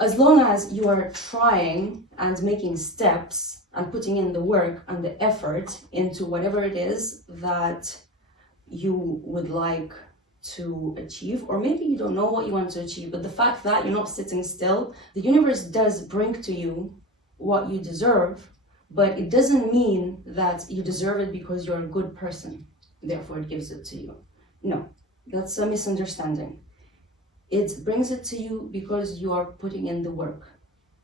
as long as you are trying and making steps and putting in the work and the effort into whatever it is that you would like to achieve, or maybe you don't know what you want to achieve, but the fact that you're not sitting still, the universe does bring to you what you deserve, but it doesn't mean that you deserve it because you're a good person, therefore it gives it to you. No, that's a misunderstanding. It brings it to you because you are putting in the work.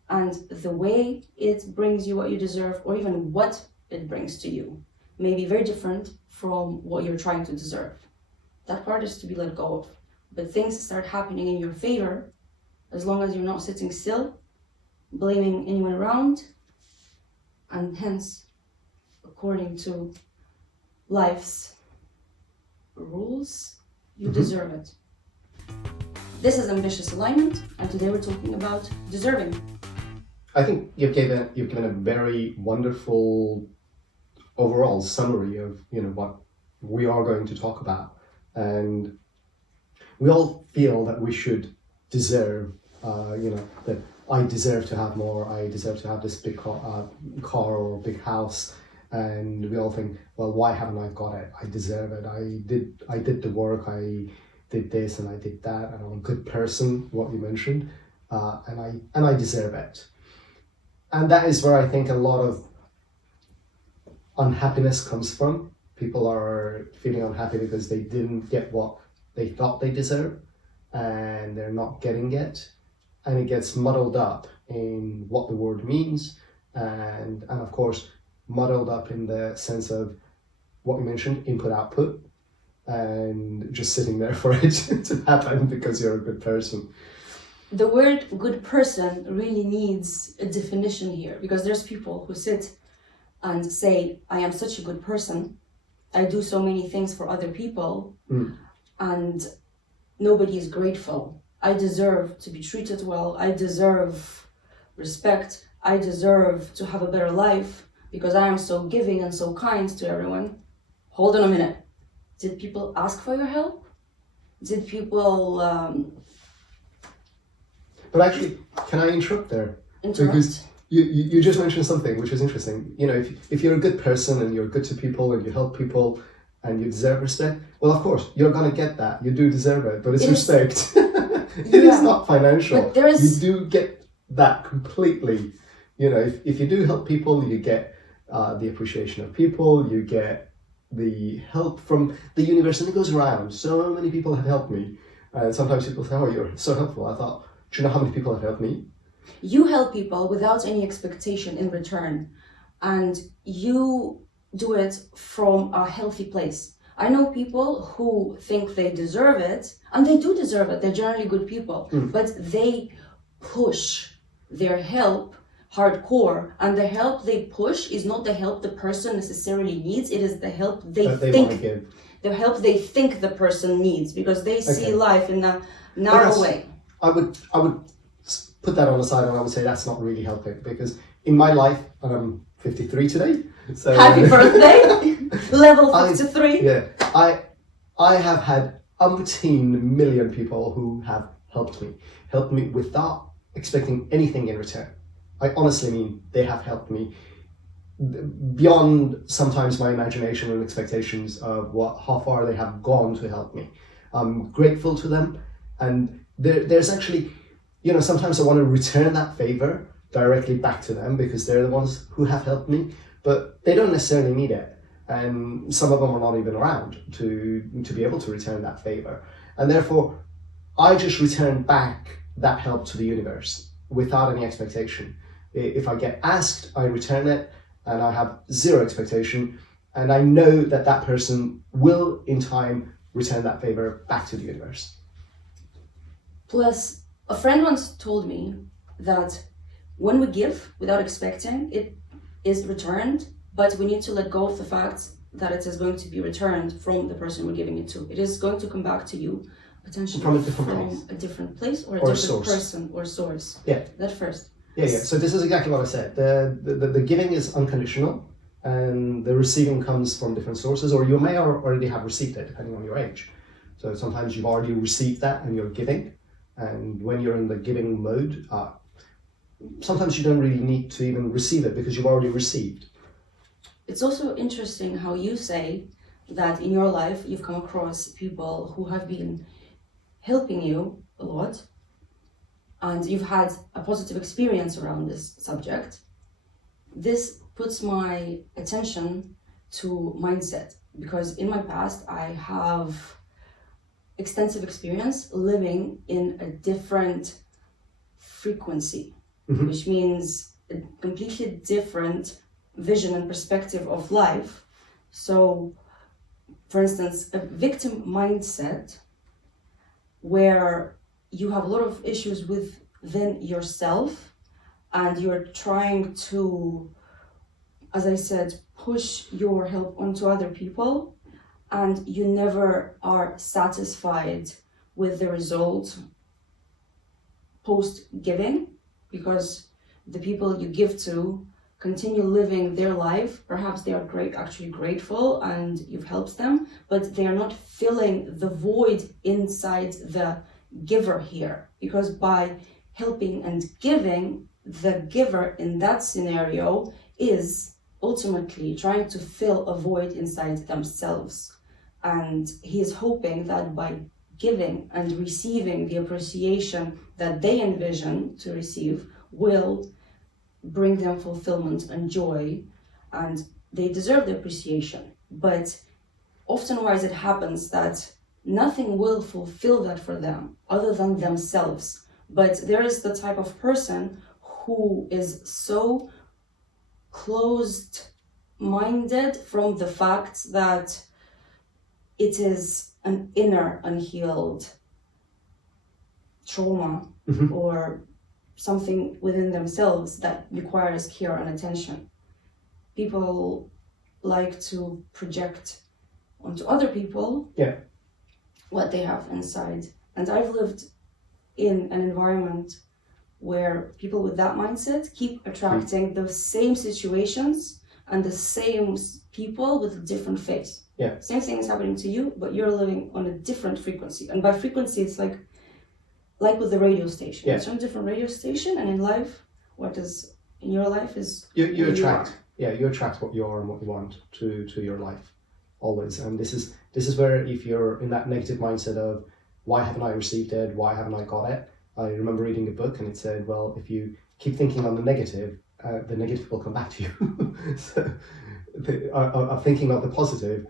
And the way it brings you what you deserve, or even what it brings to you, may be very different from what you're trying to deserve. That part is to be let go of. But things start happening in your favor as long as you're not sitting still, blaming anyone around, and hence, according to life's rules, you deserve it. This is Ambitious Alignment, and today we're talking about deserving. I think you've given a very wonderful overall summary of what we are going to talk about, and we all feel that we should deserve, that I deserve to have more, I deserve to have this big car or big house, and we all think, well, why haven't I got it? I deserve it. I did the work. I did this and I did that, and I'm a good person, what you mentioned, and I deserve it. And that is where I think a lot of unhappiness comes from. People are feeling unhappy because they didn't get what they thought they deserved, and they're not getting it. And it gets muddled up in what the word means, and of course, muddled up in the sense of what you mentioned, input-output, and just sitting there for it to happen because you're a good person. The word good person really needs a definition here, because there's people who sit and say, I am such a good person, I do so many things for other people, and nobody is grateful. I deserve to be treated well, I deserve respect, I deserve to have a better life because I am so giving and so kind to everyone. Hold on a minute. Did people ask for your help? Did people... But actually, can I interrupt there? Interrupt? Because you just mentioned something which is interesting. If you're a good person and you're good to people and you help people and you deserve respect, well, of course, you're going to get that. You do deserve it, but it's respect. It is not financial. But you do get that completely. If you do help people, you get the appreciation of people, you get the help from the universe, and it goes around. So many people have helped me. And sometimes people say, oh, you're so helpful. I thought, do you know how many people have helped me? You help people without any expectation in return, and you do it from a healthy place. I know people who think they deserve it, and they do deserve it. They're generally good people, but they push their help hardcore, and the help they push is not the help the person necessarily needs. It is the help they think the help they think the person needs, because they see life in a narrow way. I would put that on the side, and I would say that's not really helping, because in my life, and I'm 53 today, so happy birthday, level 53. I have had umpteen million people who have helped me without expecting anything in return. I honestly mean, they have helped me beyond sometimes my imagination and expectations of how far they have gone to help me. I'm grateful to them, and there's actually, sometimes I want to return that favor directly back to them, because they're the ones who have helped me, but they don't necessarily need it. And some of them are not even around to be able to return that favor. And therefore, I just return back that help to the universe without any expectation. If I get asked, I return it, and I have zero expectation. And I know that that person will, in time, return that favor back to the universe. Plus, a friend once told me that when we give without expecting, it is returned, but we need to let go of the fact that it is going to be returned from the person we're giving it to. It is going to come back to you, potentially from a different place or a different source. Person or source. Yeah. That first. Yeah. So this is exactly what I said. The giving is unconditional, and the receiving comes from different sources, or you may already have received it, depending on your age. So sometimes you've already received that and you're giving, and when you're in the giving mode, sometimes you don't really need to even receive it because you've already received. It's also interesting how you say that in your life you've come across people who have been helping you a lot and you've had a positive experience around this subject. This puts my attention to mindset, because in my past I have extensive experience living in a different frequency, which means a completely different vision and perspective of life. So, for instance, a victim mindset where you have a lot of issues within yourself and you're trying to, as I said, push your help onto other people, and you never are satisfied with the result post giving, because the people you give to continue living their life. Perhaps they are actually grateful and you've helped them, but they are not filling the void inside the giver here, because by helping and giving, the giver in that scenario is ultimately trying to fill a void inside themselves, and he is hoping that by giving and receiving the appreciation that they envision to receive will bring them fulfillment and joy, and they deserve the appreciation. But often wise it happens that nothing will fulfill that for them other than themselves. But there is the type of person who is so closed-minded from the fact that it is an inner unhealed trauma or something within themselves that requires care and attention. People like to project onto other people what they have inside. And I've lived in an environment where people with that mindset keep attracting the same situations and the same people with a different face. Same thing is happening to you, but you're living on a different frequency. And by frequency, it's like with the radio station. It's on a different radio station, and in life, what is in your life is you attract. You attract what you are and what you want to your life, always. And this is where, if you're in that negative mindset of why haven't I received it, why haven't I got it? I remember reading a book and it said, well, if you keep thinking on the negative will come back to you. So, thinking of the positive,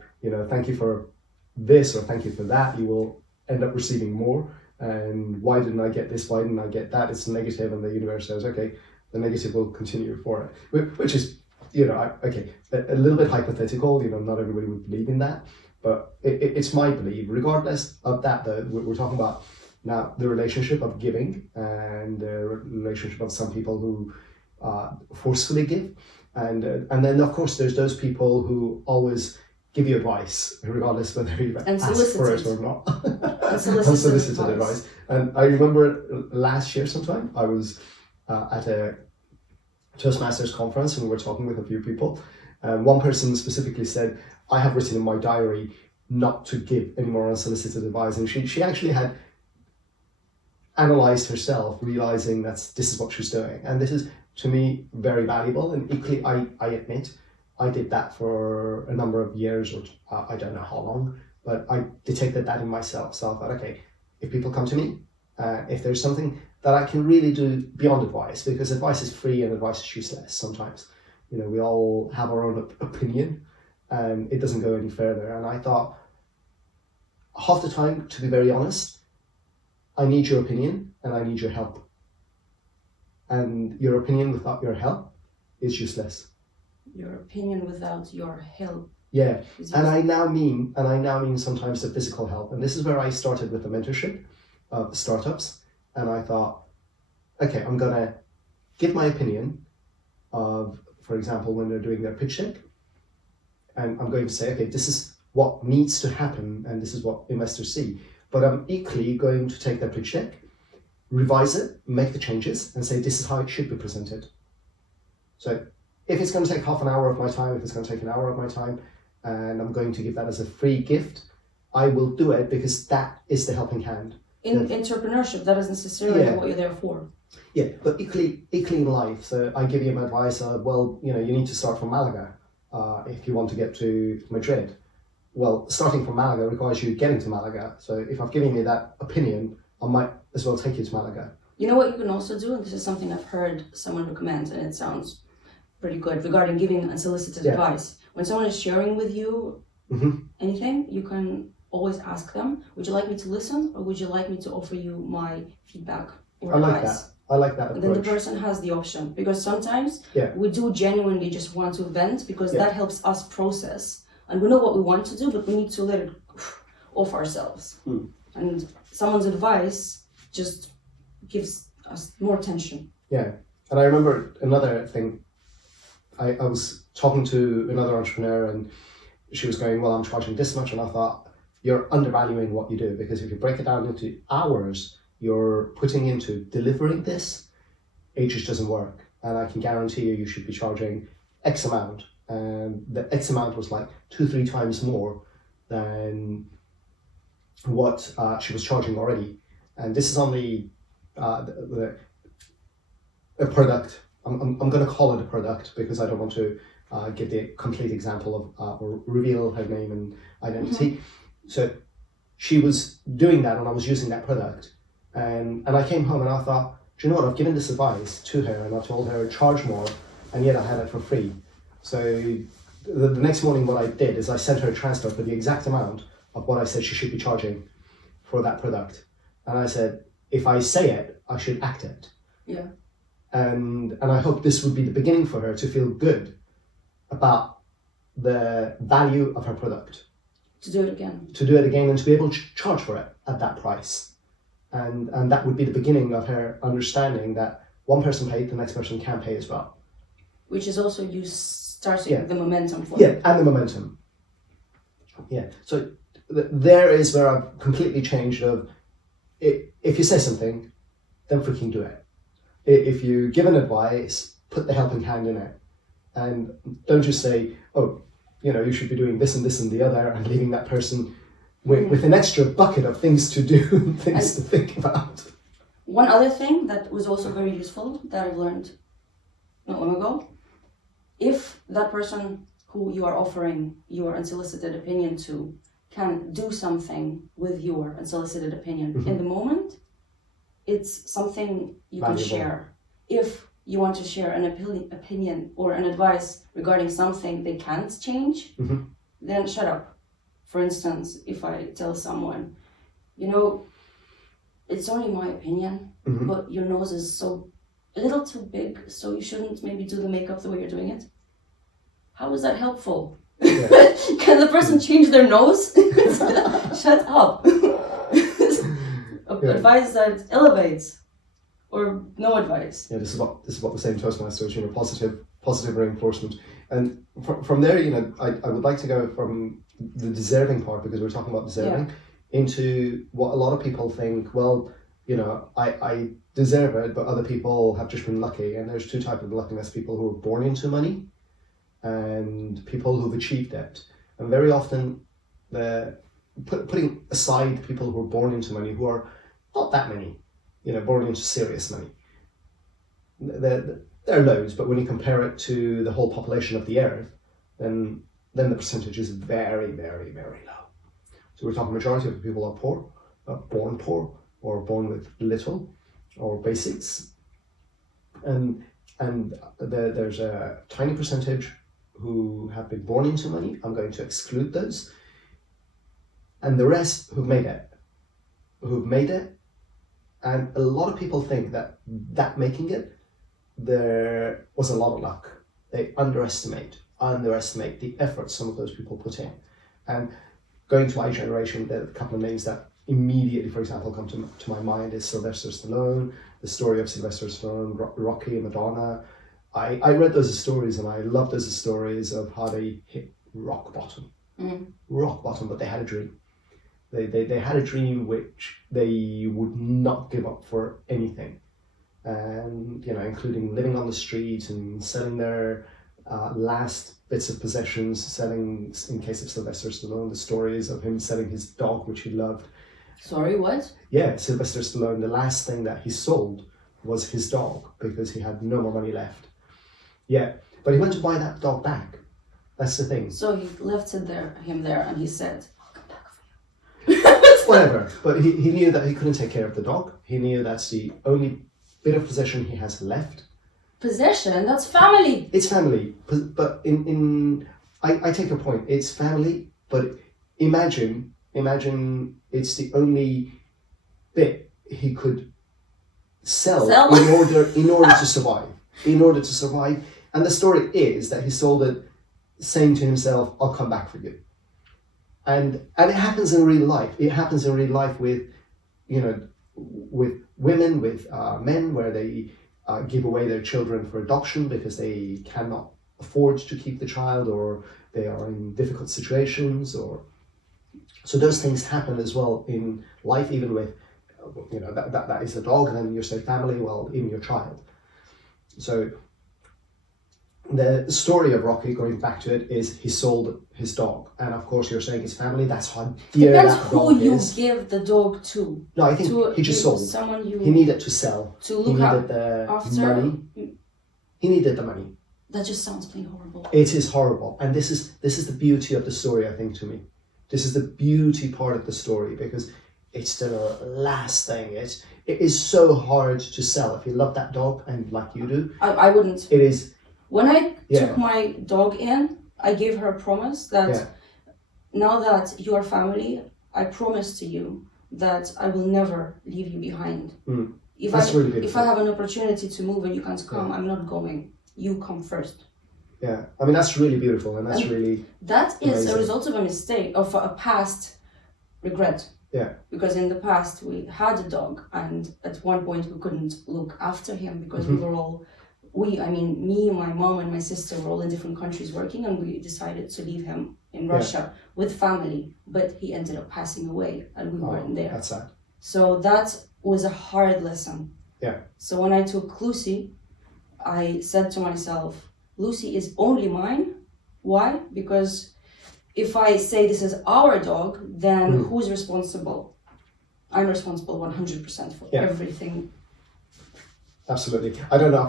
thank you for this or thank you for that, you will end up receiving more. And why didn't I get this? Why didn't I get that? It's negative, and the universe says, okay, the negative will continue for it, which is, a little bit hypothetical. Not everybody would believe in that, but it's my belief. Regardless of that, though, we're talking about now the relationship of giving and the relationship of some people who forcefully give, and then of course there's those people who always give you advice, regardless whether you ask for it or not. Unsolicited advice. And I remember last year sometime, I was at a Toastmasters conference and we were talking with a few people. And one person specifically said, I have written in my diary not to give any more unsolicited advice. And she actually had analyzed herself, realizing that this is what she's doing. And this is, to me, very valuable. And equally, I admit, I did that for a number of years, or I don't know how long, but I detected that in myself. So I thought, okay, if people come to me, if there's something that I can really do beyond advice, because advice is free and advice is useless sometimes. We all have our own opinion and it doesn't go any further. And I thought, half the time, to be very honest, I need your opinion and I need your help. And your opinion without your help is useless. Your opinion without your help. Yeah, and I now mean sometimes the physical help. And this is where I started with the mentorship of startups. And I thought, okay, I'm gonna give my opinion of, for example, when they're doing their pitch deck. And I'm going to say, okay, this is what needs to happen and this is what investors see. But I'm equally going to take their pitch deck, revise it, make the changes, and say this is how it should be presented. So if it's going to take half an hour of my time, if it's going to take an hour of my time, and I'm going to give that as a free gift, I will do it because that is the helping hand. In entrepreneurship, that is necessarily what you're there for. Yeah, but equally in life. So I give you my advice of, well, you need to start from Malaga if you want to get to Madrid. Well, starting from Malaga requires you getting to Malaga. So if I've given you that opinion, I might as well take you to Malaga. You know what you can also do, and this is something I've heard someone recommend, and it sounds pretty good, regarding giving unsolicited advice. When someone is sharing with you anything, you can always ask them, would you like me to listen, or would you like me to offer you my feedback or advice? I like that approach. And then the person has the option, because sometimes we do genuinely just want to vent, because that helps us process. And we know what we want to do, but we need to let it off ourselves. And someone's advice just gives us more tension. Yeah. And I remember another thing. I was talking to another entrepreneur, and she was going, well, I'm charging this much. And I thought, you're undervaluing what you do, because if you break it down into hours you're putting into delivering this, it just doesn't work. And I can guarantee you should be charging X amount. And the X amount was like 2-3 times more than what she was charging already. And this is only a product. I'm going to call it a product, because I don't want to give the complete example of or reveal her name and identity. So she was doing that, and I was using that product. And I came home and I thought, do you know what? I've given this advice to her, and I told her charge more, and yet I had it for free. So the next morning, what I did is I sent her a transfer for the exact amount of what I said she should be charging for that product. And I said, if I say it, I should act it. Yeah. And I hope this would be the beginning for her to feel good about the value of her product. To do it again. To do it again, and to be able to charge for it at that price. And that would be the beginning of her understanding that one person paid, the next person can pay as well. Which is also you starting the momentum for it. And the momentum. Yeah, so there is where I've completely changed of, if you say something, then freaking do it. If you give an advice, put the helping hand in it. And don't just say, oh, you should be doing this and this and the other, and leaving that person with an extra bucket of things to do, things to think about. One other thing that was also very useful that I've learned not long ago, if that person who you are offering your unsolicited opinion to can do something with your unsolicited opinion in the moment, it's something you can share. If you want to share an opinion or an advice regarding something they can't change, then shut up. For instance, if I tell someone, it's only my opinion, but your nose is so a little too big, so you shouldn't maybe do the makeup the way you're doing it. How is that helpful? Yeah. Can the person change their nose? Shut up. Advice that elevates, or no advice. Yeah, this is what we're saying to Toastmasters, positive reinforcement. And from there, I would like to go from the deserving part, because we're talking about deserving, into what a lot of people think, well, I deserve it, but other people have just been lucky. And there's two types of luckiness: people who are born into money and people who've achieved it. And very often, putting aside people who are born into money, who are not that many, born into serious money, there are loads, but when you compare it to the whole population of the earth, then the percentage is very, very, very low. So we're talking majority of people are poor, born poor, or born with little or basics, and there's a tiny percentage who have been born into money. I'm going to exclude those, and the rest who've made it. And a lot of people think that making it, there was a lot of luck. They underestimate the effort some of those people put in. And going to my generation, there are a couple of names that immediately, for example, come to my mind is Sylvester Stallone, the story of Sylvester Stallone, Rocky and Madonna. I read those stories, and I loved those stories of how they hit rock bottom. Rock bottom, but they had a dream. They had a dream which they would not give up for anything. And, including living on the street and selling their last bits of possessions, selling, in case of Sylvester Stallone, the stories of him selling his dog, which he loved. Sorry, what? Yeah, Sylvester Stallone, the last thing that he sold was his dog because he had no more money left. Yeah, but he went to buy that dog back. That's the thing. So he left him there and he said, I'll come back for you. Whatever. But he knew that he couldn't take care of the dog. He knew that's the only bit of possession he has left. Possession? That's family. It's family. But I take your point. It's family, but imagine it's the only bit he could sell. in order to survive. And the story is that he sold it saying to himself, I'll come back for you. And it happens in real life. It happens in real life with, with women, with men, where they give away their children for adoption because they cannot afford to keep the child, or they are in difficult situations, or so those things happen as well in life, even with that is a dog, and then you say family, well, even your child. So the story of Rocky, going back to it, is he sold his dog, and of course you're saying his family. That's how dear Depends that who dog you is. give the dog to. No, I think he just sold. Someone He needed to sell. to look he needed the after. money. He needed the money. That just sounds plain horrible. It is horrible, and this is the beauty of the story. I think, to me, this is the beauty part of the story, because it's the last thing. It is so hard to sell if you love that dog, and like you do. I wouldn't. It is. When I took my dog in, I gave her a promise that now that you are family, I promise to you that I will never leave you behind. Mm. If I have an opportunity to move and you can't come, I'm not going. You come first. Yeah, I mean, that's really beautiful, and that's really... That is amazing. a result of a mistake, of a past regret. Yeah. Because in the past we had a dog, and at one point we couldn't look after him because we were all... me, my mom and my sister were all in different countries working, and we decided to leave him in Russia with family, but he ended up passing away and we weren't there. That's sad. So that was a hard lesson. Yeah. So when I took Lucy, I said to myself, Lucy is only mine. Why? Because if I say this is our dog, then who's responsible? I'm responsible 100% for everything. Absolutely. I don't know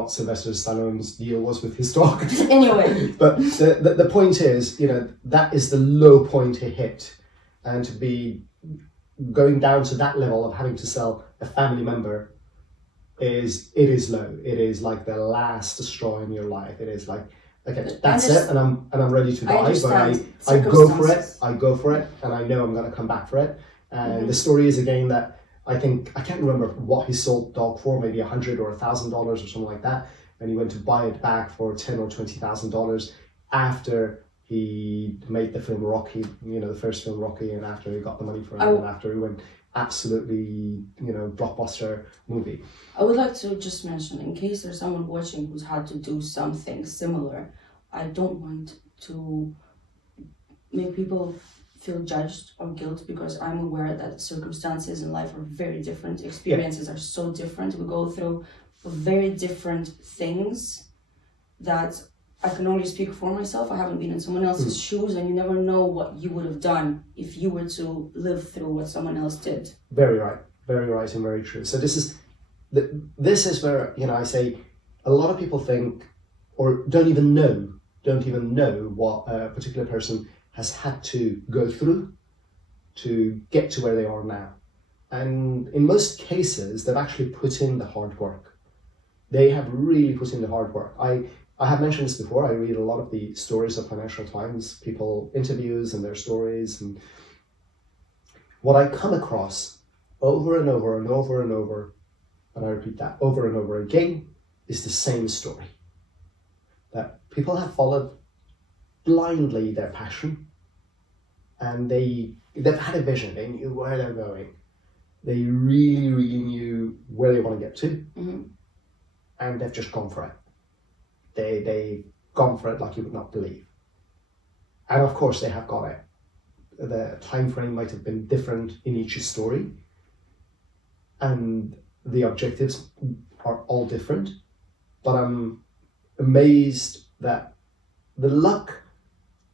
what Sylvester Stallone's deal was with his dog. Anyway. But the point is, that is the low point he hit. And to be going down to that level of having to sell a family member is low. It is like the last straw in your life. It is like, okay, that's it, and I'm ready to die, but I go for it, and I know I'm gonna come back for it. And the story is again that I can't remember what he sold the dog for, maybe $100 or $1,000 or something like that. And he went to buy it back for $10,000 or $20,000 after he made the film Rocky, the first film Rocky, and after he got the money for it, and after he went absolutely, blockbuster movie. I would like to just mention, in case there's someone watching who's had to do something similar, I don't want to make people feel judged or guilt, because I'm aware that circumstances in life are very different. Experiences are so different. We go through very different things that I can only speak for myself. I haven't been in someone else's shoes, and you never know what you would have done if you were to live through what someone else did. Very right and very true. So this is where, I say a lot of people think, or don't even know what a particular person has had to go through to get to where they are now. And in most cases, they've actually put in the hard work. They have really put in the hard work. I have mentioned this before. I read a lot of the stories of Financial Times, people interviews and their stories. And what I come across over and over and over and over, and I repeat that over and over again, is the same story. That people have followed blindly their passion, and they've had a vision. They knew where they're going. They really, really knew where they want to get to, and they've just gone for it. They've gone for it like you would not believe. And of course they have got it. The time frame might have been different in each story, and the objectives are all different, but I'm amazed that the luck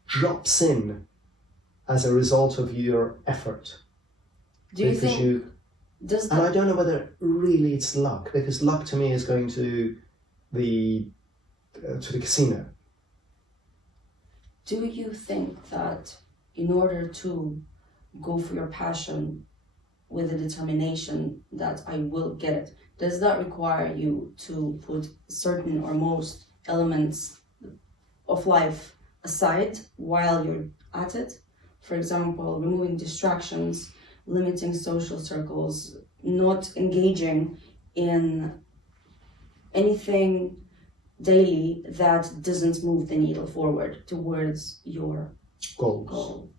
drops in as a result of your effort. Do you because think does and that, I don't know whether really it's luck, because luck to me is going to the casino. do you think that in order to go for your passion with the determination that I will get it, does that require you to put certain or most elements of life aside while you're at it? For example, removing distractions, limiting social circles, not engaging in anything daily that doesn't move the needle forward towards your Goals. goal.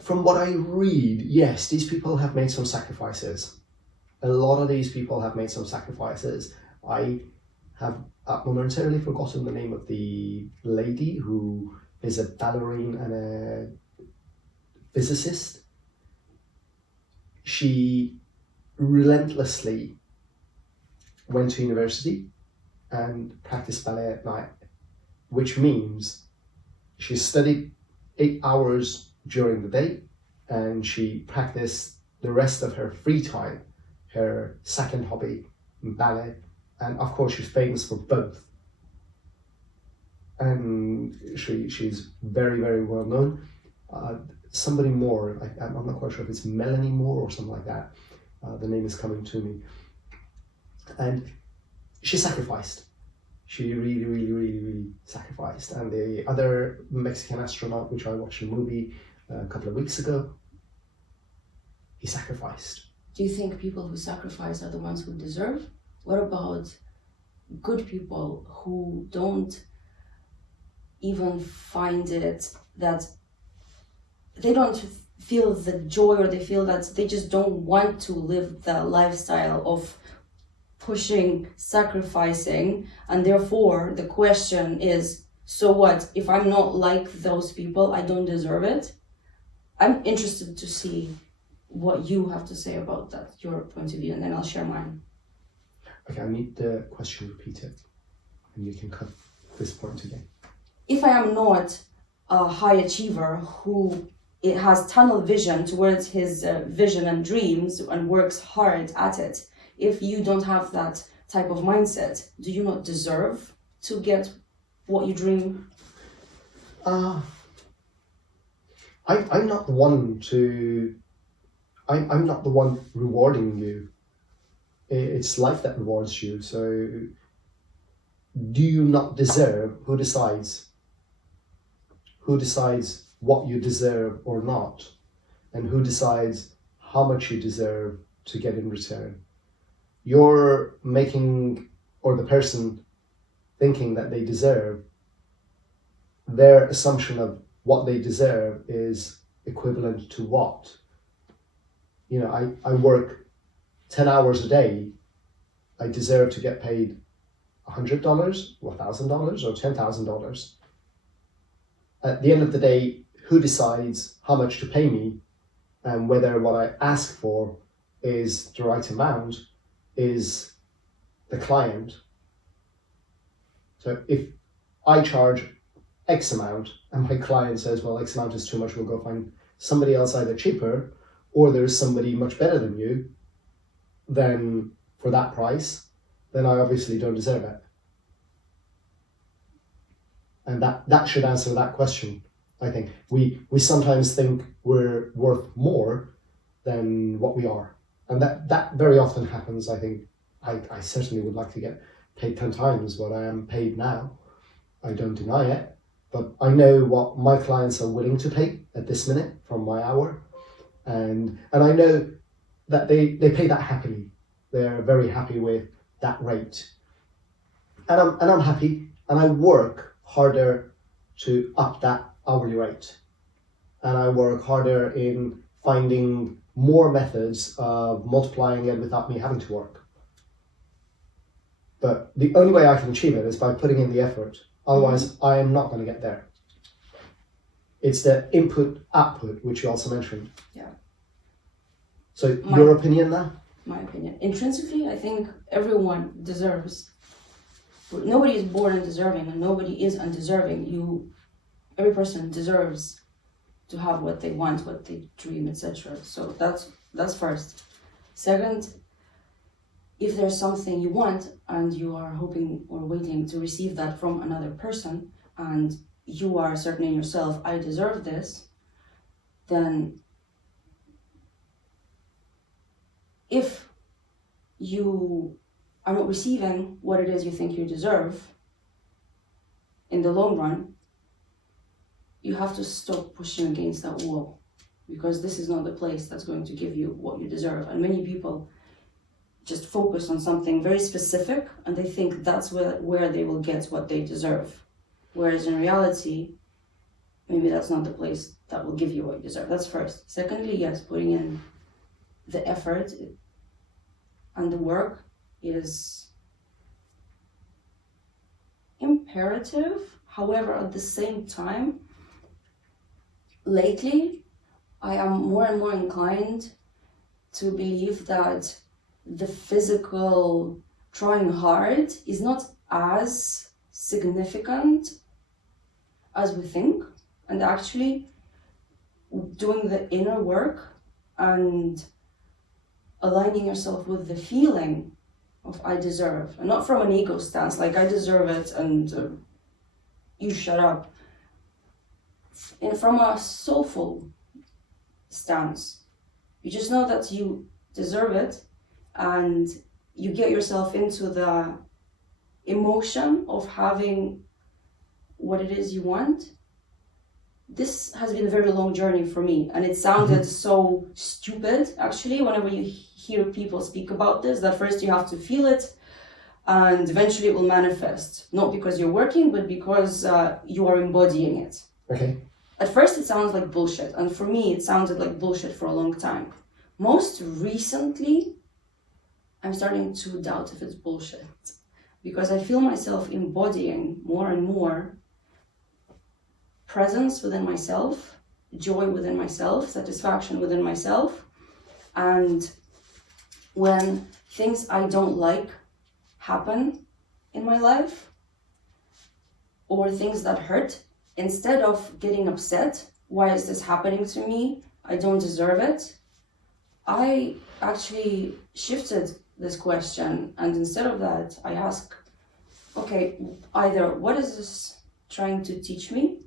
From what I read, yes, these people have made some sacrifices. A lot of these people have made some sacrifices. I have momentarily forgotten the name of the lady who is a ballerina and a physicist. She relentlessly went to university and practiced ballet at night, which means she studied 8 hours during the day and she practiced the rest of her free time, her second hobby, ballet, and of course she's famous for both. And she's very, very well known. Somebody more, I'm not quite sure if it's Melanie Moore or something like that. The name is coming to me. And she sacrificed. She really, really, really, really sacrificed. And the other Mexican astronaut, which I watched a movie a couple of weeks ago, he sacrificed. Do you think people who sacrifice are the ones who deserve? What about good people who don't even find it, that they don't feel the joy, or they feel that they just don't want to live the lifestyle of pushing, sacrificing, and therefore the question is, so what? If I'm not like those people, I don't deserve it? I'm interested to see what you have to say about that, your point of view, and then I'll share mine. Okay, I need the question repeated, and you can cut this point again. If I am not a high achiever who it has tunnel vision towards his vision and dreams and works hard at it, if you don't have that type of mindset, do you not deserve to get what you dream? I'm not the one to. I'm not the one rewarding you. It's life that rewards you. So, do you not deserve? Who decides? Who decides what you deserve or not? And who decides how much you deserve to get in return? You're making, or the person thinking that they deserve, their assumption of what they deserve is equivalent to what? You know, I work 10 hours a day. I deserve to get paid $100 or $1,000 or $10,000. At the end of the day, who decides how much to pay me and whether what I ask for is the right amount is the client. So if I charge X amount and my client says, well, X amount is too much, we'll go find somebody else either cheaper or there's somebody much better than you, then for that price, then I obviously don't deserve it. And that should answer that question. I think we sometimes think we're worth more than what we are. And that very often happens. I think I certainly would like to get paid 10 times what I am paid now. I don't deny it, but I know what my clients are willing to pay at this minute from my hour. And I know that they pay that happily. They're very happy with that rate. And I'm happy, and I work harder to up that hourly rate. And I work harder in finding more methods of multiplying it without me having to work. But the only way I can achieve it is by putting in the effort. Otherwise, I am not going to get there. It's the input-output, which you also mentioned. Yeah. So your opinion now? My opinion. Intrinsically, I think everyone deserves. Nobody is born undeserving, and nobody is undeserving. Every person deserves to have what they want, what they dream, etc. So that's That's first. Second, if there's something you want and you are hoping or waiting to receive that from another person, and you are certain in yourself, I deserve this, then if you are not receiving what it is you think you deserve, in the long run, you have to stop pushing against that wall, because this is not the place that's going to give you what you deserve. And many people just focus on something very specific and they think that's where they will get what they deserve. Whereas in reality, maybe that's not the place that will give you what you deserve. That's first. Secondly, yes, putting in the effort and the work is imperative. However, at the same time, lately, I am more and more inclined to believe that the physical trying hard is not as significant as we think, and actually doing the inner work and aligning yourself with the feeling of I deserve, and not from an ego stance, like I deserve it and you shut up, and from a soulful stance. You just know that you deserve it, and you get yourself into the emotion of having what it is you want. This has been a very long journey for me, and it sounded so stupid actually whenever you hear people speak about this, that first you have to feel it and eventually it will manifest, not because you're working, but because you are embodying it. Okay. At first it sounds like bullshit, and for me it sounded like bullshit for a long time. Most recently, I'm starting to doubt if it's bullshit, because I feel myself embodying more and more presence within myself, joy within myself, satisfaction within myself. And when things I don't like happen in my life, or things that hurt, instead of getting upset, why is this happening to me? I don't deserve it. I actually shifted this question, and instead of that, I ask, okay, either what is this trying to teach me?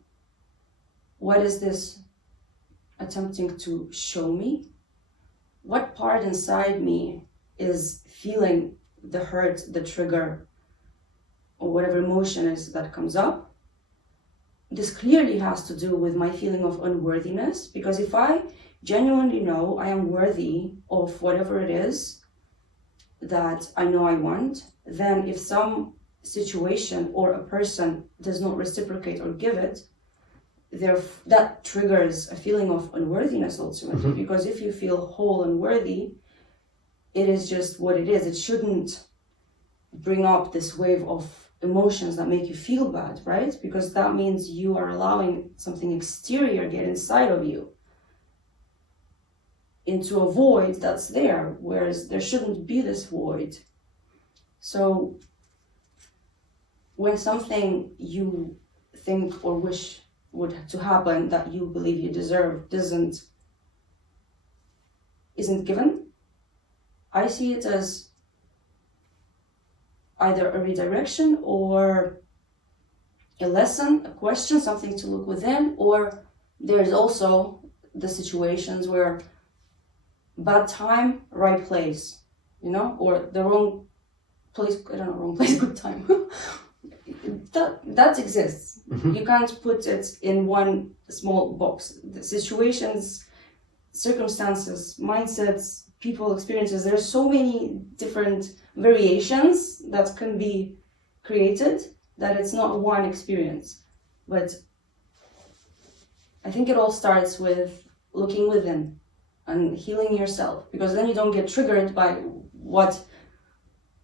What is this attempting to show me? What part inside me is feeling the hurt, the trigger, or whatever emotion is that comes up? This clearly has to do with my feeling of unworthiness, because if I genuinely know I am worthy of whatever it is that I know I want, then if some situation or a person does not reciprocate or give it, that triggers a feeling of unworthiness ultimately. Because if you feel whole and worthy, it is just what it is. It shouldn't bring up this wave of emotions that make you feel bad, right? Because that means you are allowing something exterior get inside of you into a void that's there, whereas there shouldn't be this void. So when something you think or wish would to happen that you believe you deserve isn't given, I see it as either a redirection or a lesson, a question, something to look within. Or there's also the situations where bad time, right place, or the wrong place, wrong place, good time. that exists. You can't put it in one small box. The situations, circumstances, mindsets, people, experiences, there's so many different variations that can be created that it's not one experience. But I think it all starts with looking within and healing yourself, because then you don't get triggered by what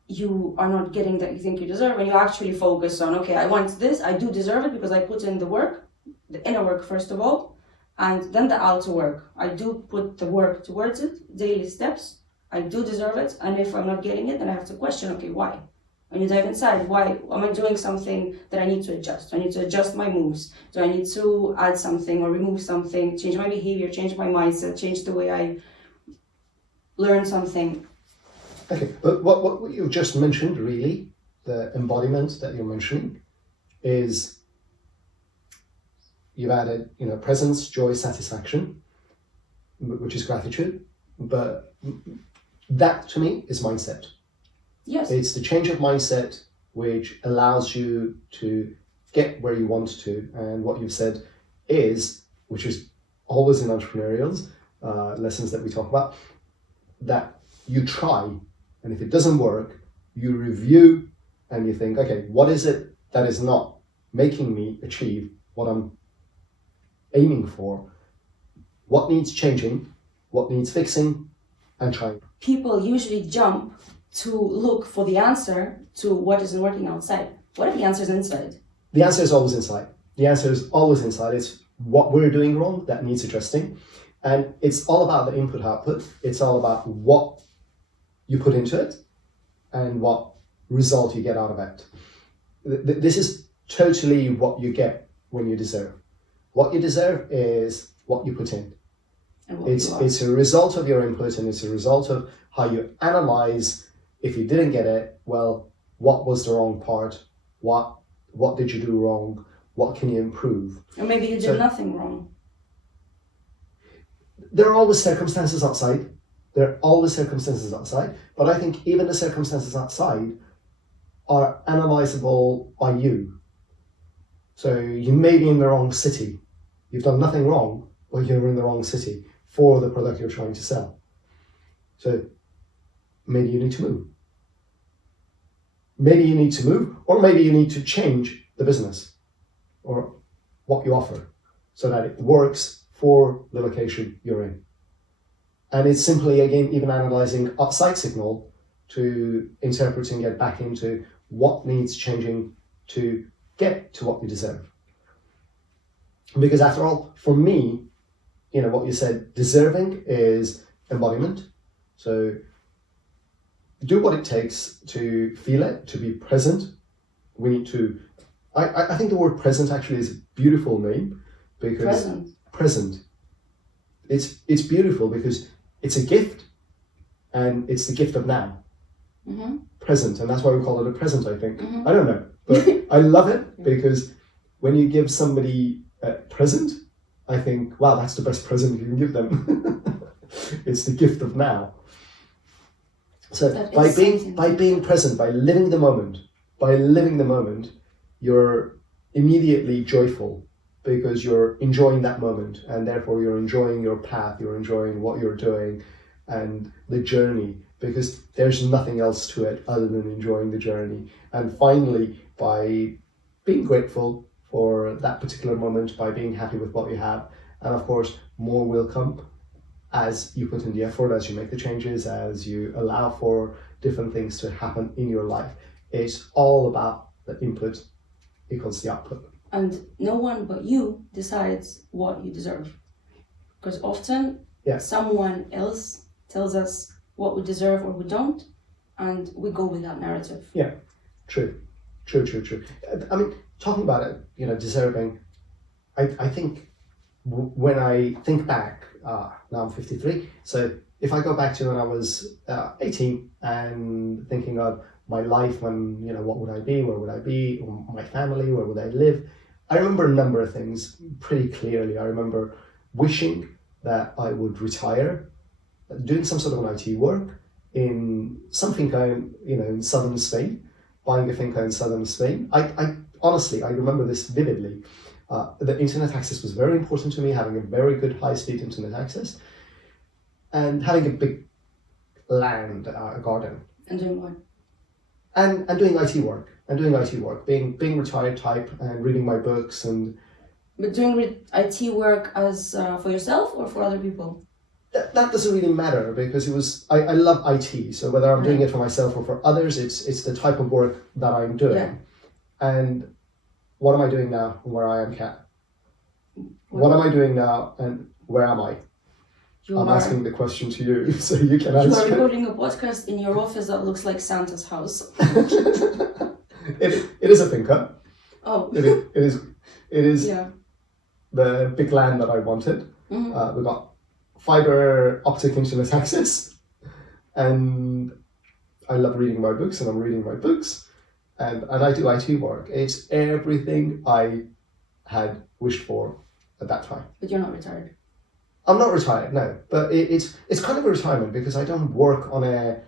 you are not getting that you think you deserve, and you actually focus on, okay, I want this, I do deserve it because I put in the work, the inner work first of all, and then the outer work. I do put the work towards it, daily steps, I do deserve it, and if I'm not getting it, then I have to question, okay, why? When you dive inside, why am I doing something that I need to adjust? Do I need to adjust my moves? Do I need to add something or remove something, change my behavior, change my mindset, change the way I learn something. Okay, but what you just mentioned, really, the embodiment that you're mentioning, is you've added, presence, joy, satisfaction, which is gratitude. But that, to me, is mindset. Yes. It's the change of mindset which allows you to get where you want to. And what you've said is, which is always in entrepreneurials, lessons that we talk about, that you try, and if it doesn't work, you review and you think, okay, what is it that is not making me achieve what I'm aiming for? What needs changing? What needs fixing? And trying. People usually jump to look for the answer to what isn't working outside. What if the answer is inside? The answer is always inside. The answer is always inside. It's what we're doing wrong that needs addressing. And it's all about the input-output. It's all about what you put into it and what result you get out of it. This is totally what you get when you deserve. What you deserve is what you put in. And It's a result of your input, and it's a result of how you analyze. If you didn't get it, well, what was the wrong part? What did you do wrong? What can you improve? Or maybe you did nothing wrong. There are always circumstances outside. But I think even the circumstances outside are analyzable by you. So you may be in the wrong city. You've done nothing wrong, but you're in the wrong city for the product you're trying to sell. So maybe you need to move. Or maybe you need to change the business or what you offer so that it works for the location you're in. And it's simply, again, even analyzing outside signal to interpret and get back into what needs changing to get to what you deserve. Because after all, for me, what you said, deserving is embodiment. So do what it takes to feel it, to be present. We need to, I think the word present actually is a beautiful name because present. It's beautiful because it's a gift and it's the gift of now. Mm-hmm. Present, and that's why we call it a present, I think. Mm-hmm. I don't know, but I love it because when you give somebody a present, I think, wow, that's the best present you can give them. It's the gift of now. So by being present, by living the moment, you're immediately joyful because you're enjoying that moment, and therefore you're enjoying your path, you're enjoying what you're doing and the journey, because there's nothing else to it other than enjoying the journey. And finally, by being grateful for that particular moment, by being happy with what you have, and of course more will come as you put in the effort, as you make the changes, as you allow for different things to happen in your life. It's all about the input equals the output. And no one but you decides what you deserve. Because often someone else tells us what we deserve or we don't, and we go with that narrative. Yeah, true. I mean, talking about it, deserving, I think when I think back, now I'm 53, so if I go back to when I was 18 and thinking of my life when, what would I be, where would I be, my family, where would I live, I remember a number of things pretty clearly. I remember wishing that I would retire, doing some sort of an IT work in some finca, in southern Spain, buying a finca in southern Spain. I honestly, I remember this vividly. The internet access was very important to me, having a very good high-speed internet access, and having a big land, a garden. And doing what? And doing IT work, being retired type and reading my books and. But doing IT work as for yourself or for other people? That doesn't really matter because I love IT. So whether I'm doing it for myself or for others, it's the type of work that I'm doing. Yeah. And what am I doing now and where I am, Kat? What am I doing now and where am I? I'm asking the question to you, so you can answer. You are recording a podcast in your office that looks like Santa's house. It is a finca. Oh. It is the big land that I wanted. Mm-hmm. We got fiber optic internet access. And I love reading my books, and I'm reading my books, and I do IT work. It's everything I had wished for at that time. But you're not retired. I'm not retired, no, but it's kind of a retirement because I don't work for anybody.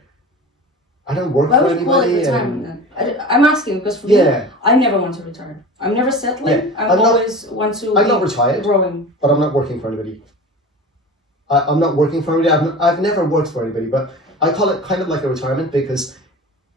Why would you call it retirement then? I'm asking because for me, I never want to retire. I'm never settling. Yeah. I'm always want to. I'm not retired, growing. But I'm not working for anybody. I'm not working for anybody. I've never worked for anybody, but I call it kind of like a retirement because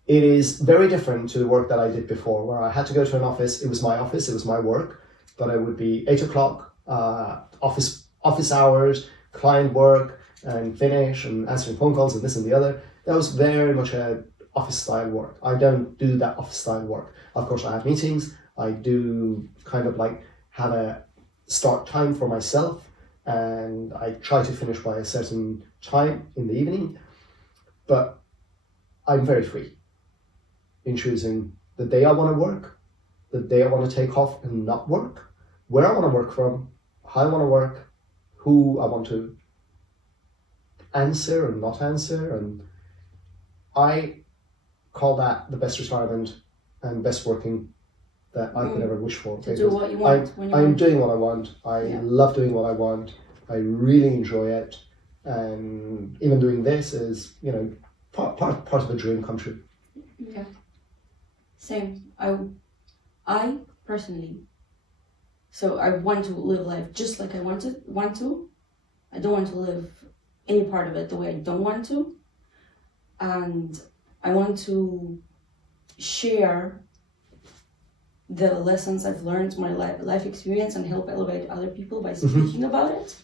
it is very different to the work that I did before, where I had to go to an office. It was my office. It was my work, but I would be 8 o'clock, office hours, client work, and finish, and answering phone calls, and this and the other. That was very much a office style work. I don't do that office style work. Of course, I have meetings. I do kind of like have a start time for myself, and I try to finish by a certain time in the evening. But I'm very free in choosing the day I want to work, the day I want to take off and not work, where I want to work from, how I want to work, who I want to answer and not answer. And I call that the best retirement and best working that I could ever wish for. To do what you want. I'm doing what I want. I love doing what I want. I really enjoy it. And even doing this is, part of a dream come true. Yeah. Same. I personally, so I want to live life just like I want to. I don't want to live any part of it the way I don't want to. And I want to share the lessons I've learned, my life experience, and help elevate other people by speaking about it.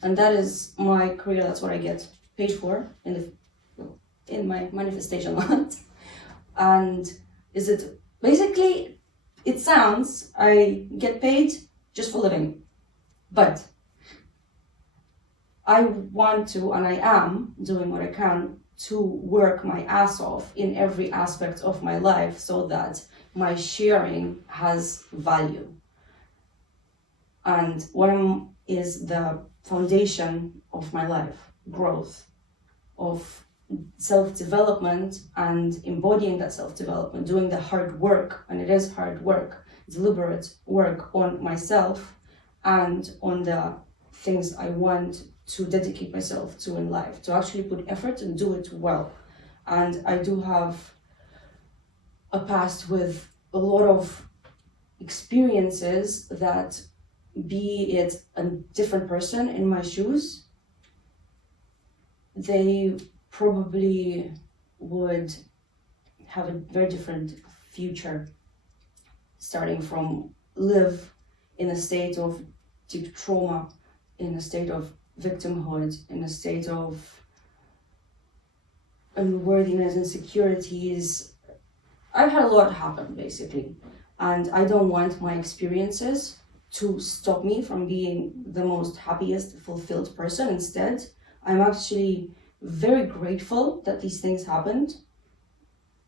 And that is my career. That's what I get paid for in my manifestation land. And is it basically, it sounds I get paid just for living, but I want to, and I am doing what I can to work my ass off in every aspect of my life so that my sharing has value. And what is the foundation of my life, growth, of self-development and embodying that self-development, doing the hard work, and it is hard work, deliberate work on myself and on the things I want to dedicate myself to in life, to actually put effort and do it well. And I do have a past with a lot of experiences that, be it a different person in my shoes, they probably would have a very different future, starting from live in a state of deep trauma, in a state of victimhood, in a state of unworthiness, insecurities. I've had a lot happen, basically, and I don't want my experiences to stop me from being the most happiest, fulfilled person. Instead, I'm actually very grateful that these things happened,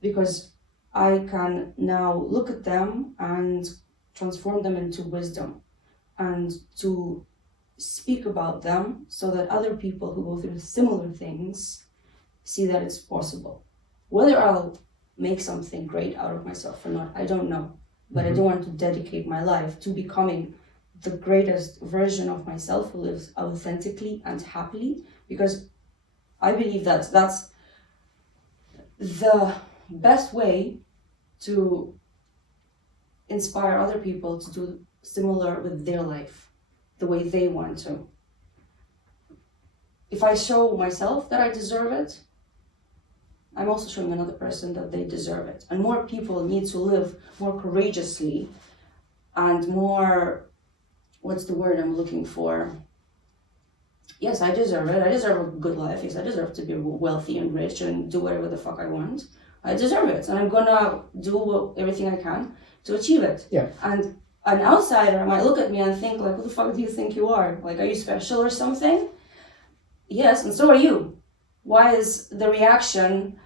because I can now look at them and transform them into wisdom and to speak about them so that other people who go through similar things see that it's possible. Whether I'll make something great out of myself or not, I don't know. But I do want to dedicate my life to becoming the greatest version of myself who lives authentically and happily, because I believe that that's the best way to inspire other people to do similar with their life, the way they want to. If I show myself that I deserve it, I'm also showing another person that they deserve it. And more people need to live more courageously and more, what's the word I'm looking for? Yes, I deserve it. I deserve a good life. Yes, I deserve to be wealthy and rich and do whatever the fuck I want. I deserve it. And I'm gonna do everything I can to achieve it. Yeah. And an outsider might look at me and think, like, who the fuck do you think you are? Like, are you special or something? Yes, and so are you. Why is the reaction,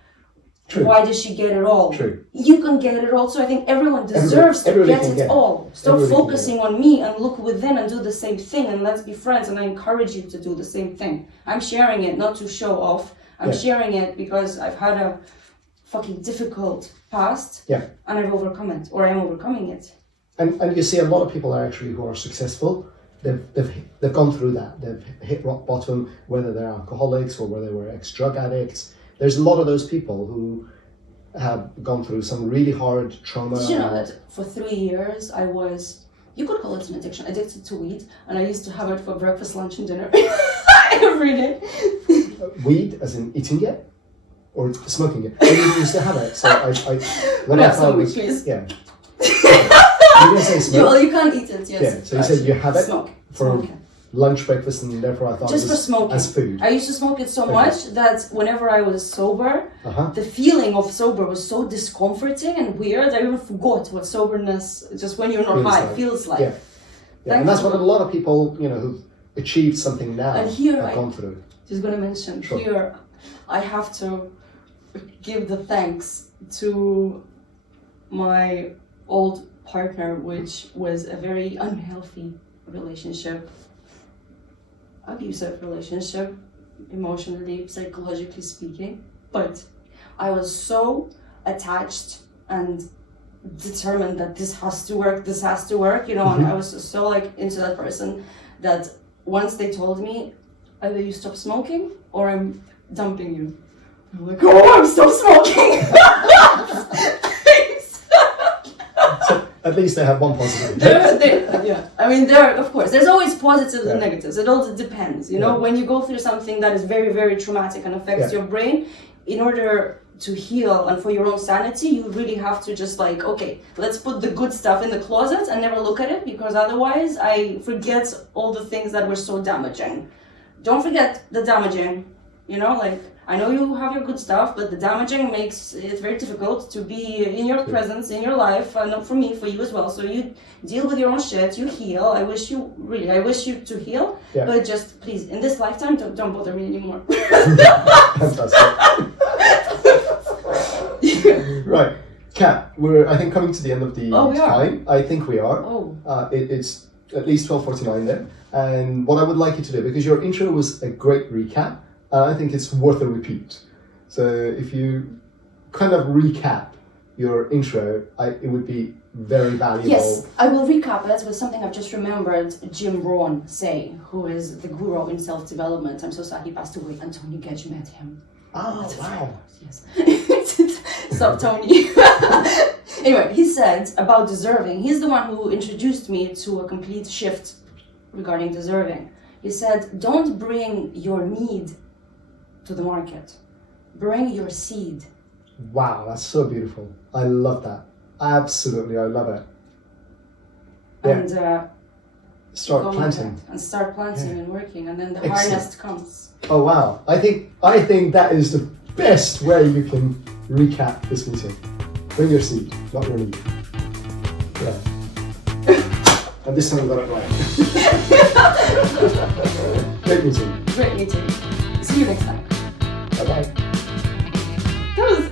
True. Why does she get it all? True. You can get it all, so I think everyone deserves to get it all. Stop focusing on me and look within and do the same thing, and let's be friends, and I encourage you to do the same thing. I'm sharing it not to show off, I'm sharing it because I've had a fucking difficult past. Yeah. And I've overcome it, or I'm overcoming it. And you see a lot of people are actually who are successful. They've gone through that. They've hit rock bottom, whether they're alcoholics or whether they were ex-drug addicts. There's a lot of those people who have gone through some really hard trauma. Did you know that for 3 years I was, you could call it an addiction, addicted to weed, and I used to have it for breakfast, lunch, and dinner every day. Weed, as in eating it, or smoking it? I used to have it, so when we I have some thought weed, please. yeah. You didn't say smoke. Well, you can't eat it, yes. Yeah, so you said you have it Smoke. for Smoke it. lunch, breakfast, and therefore I thought Just it for was smoking. as food. I used to smoke it so much that whenever I was sober, Uh-huh. the feeling of sober was so discomforting and weird. I even forgot what soberness, just when you're not Feels high, like. feels like. Yeah, and that's what a lot of people, who've achieved something now And here have gone through. Just gonna mention, Sure. here I have to give the thanks to my old partner, which was a very unhealthy relationship, abusive relationship, emotionally, psychologically speaking. But I was so attached and determined that this has to work, and I was so into that person that once they told me either you stop smoking or I'm dumping you. I'm like, oh, I'm stop smoking. So at least they have one positive. Yeah, I mean, of course, there's always positives and negatives. It all depends, when you go through something that is very, very traumatic and affects your brain, in order to heal and for your own sanity, you really have to just okay, let's put the good stuff in the closet and never look at it, because otherwise I forget all the things that were so damaging. Don't forget the damaging, I know you have your good stuff, but the damaging makes it very difficult to be in your presence, in your life, and not for me, for you as well. So you deal with your own shit, you heal. I wish you to heal, but just please, in this lifetime, don't bother me anymore. Fantastic. Right, Kat, we're I think coming to the end of the time. I think we are. It's at least 12:49 then. And what I would like you to do, because your intro was a great recap, I think it's worth a repeat. So if you kind of recap your intro, it would be very valuable. Yes, I will recap it with something I've just remembered Jim Rohn saying, who is the guru in self-development. I'm so sad he passed away. Tony 𝐾𝐿 met him. Oh, wow. Yes. Sup, Tony. Anyway, he said about deserving. He's the one who introduced me to a complete shift regarding deserving. He said, don't bring your need to the market. Bring your seed. Wow, that's so beautiful. I love that. Absolutely, I love it. And start planting. And start planting and working, and then the harvest comes. Oh wow. I think that is the best way you can recap this meeting. Bring your seed, not your need. Yeah. And this time we got it right. Great meeting. Great meeting. See you next time. Bye-bye. That was